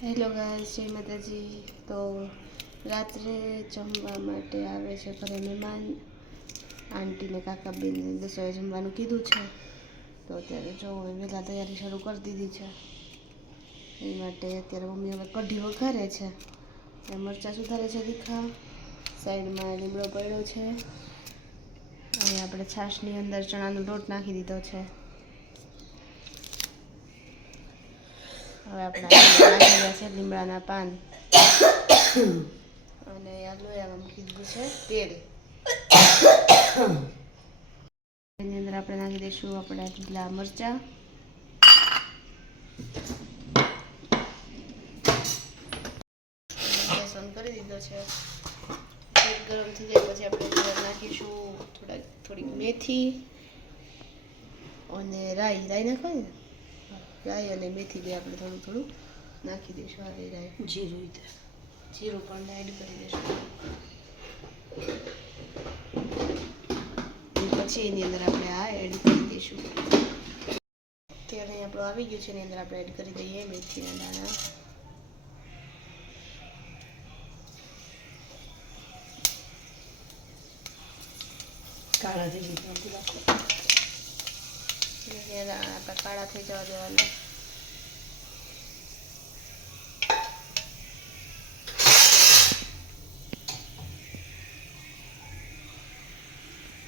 Hello guys, જય માતાજી. તો રાત્રે જમવા માટે આવે છે ઘરે મહેમાન. આંટીને કાકા બેનને 10 વાગે જમવાનું કીધું છે. તો અત્યારે જો વહેલા તૈયારી શરૂ કરી દીધી છે. એ માટે અત્યારે મમ્મી હવે કઢી વઘારે છે. મરચાં સુધારે છે તીખા. સાઈડમાં લીમડો પડ્યો છે. અને આપણે છાશની અંદર ચણાનો લોટ નાખી દીધો છે. હવે આપણે નાખેલા છે લીમડાના પાન અને લોયામાં મૂકી દીધું છે તેલ. એની અંદર આપણે નાખી દઈશું આપણે લીલા મરચાં, ગેસ ઓન કરી દીધો છે. તેલ ગરમ થઈ જાય પછી આપણે નાખીશું થોડીક મેથી અને રાઈ નાખવાની ને, રાઈ અને મેથી બે આપણે થોડું નાખી દઈશું. આ રાઈ જીરું પણ એડ કરી દઈશું. પછી એની અંદર આપણે આ એડ કરી દઈશું. ત્યારે અહીં આપણું આવી ગયું છે. એની અંદર આપણે એડ કરી દઈએ મેથીના દાણા. કાળા થઈ જાય આપણે કાળા થઈ જવા દેવાના.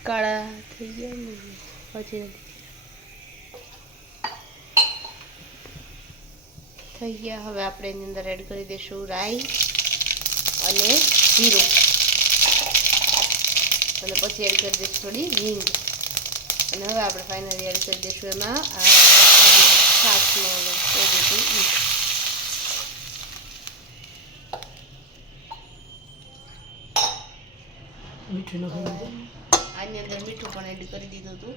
કાળા થઈ ગયા ને પછી થઈ ગયા. હવે આપણે એની અંદર એડ કરી દઈશું રાઈ અને જીરું અને પછી એડ કરી દઈશું થોડી હિંગ. અને હવે આપણે ફાઇનલી એડ કરી દઈશું એમાં છાશનો મીઠું આની અંદર મીઠું પણ એડ કરી દીધું હતું.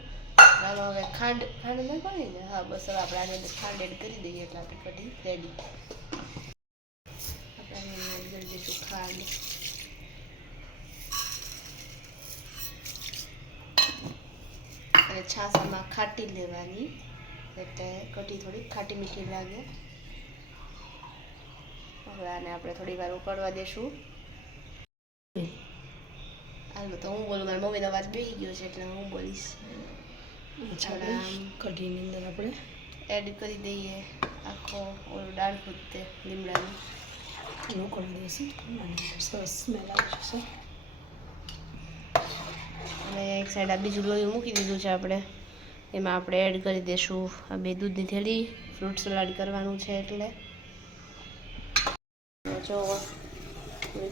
ચાલો હવે ખાંડ નાખવાની ને. હા બસ, હવે આપણે આની અંદર ખાંડ એડ કરી દઈએ એટલે આપણી કઢી રેડી. આપણે આની એડ કરી દઈશું ખાંડ. અને છાશમાં ખાટી લેવાની એટલે કઢી થોડી ખાટી મીઠી લાગે. હવે આને આપણે થોડી વાર ઉકળવા દઈશું. હાલો તો હું બોલું, મારી મમ્મીનો અવાજ બેસી ગયો છે એટલે હું બોલીશ. કઢીની અંદર આપણે એડ કરી દઈએ આખો ઓલું દાળ ખુદતે લીમડાનું. ઉકળવા દઈશું. સરસ સ્મેલ આવશે. અને એક સાઈડ આ બીજું લોહી મૂકી દીધું છે આપણે. એમાં આપણે એડ કરી દઈશું આ 2 દૂધની થેલી. ફ્રૂટ સલાડ કરવાનું છે એટલે જો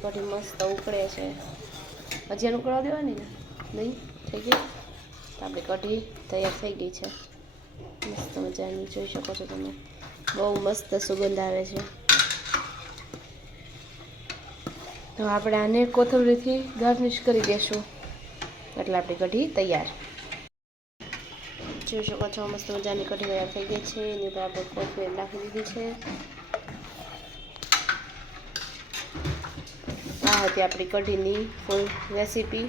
કઢી મસ્ત ઉકળે છે. હજી એને ઉકળવા દેવાની ને નહીં થઈ ગઈ તો આપણી કઢી તૈયાર થઈ ગઈ છે. મસ્ત મજાની જોઈ શકો છો તમે. બહુ મસ્ત સુગંધ આવે છે. તો આપણે આને કોથમરીથી ગાર્નિશ કરી દઈશું એટલે આપણી કઢી તૈયાર. જોઈ શકો છો મસ્ત મજાની કઢી તૈયાર થઈ ગઈ છે. એની ઉપર આપણે કોથમીર નાખી દીધી છે. આ હતી આપણી કઢીની ફૂલ રેસીપી.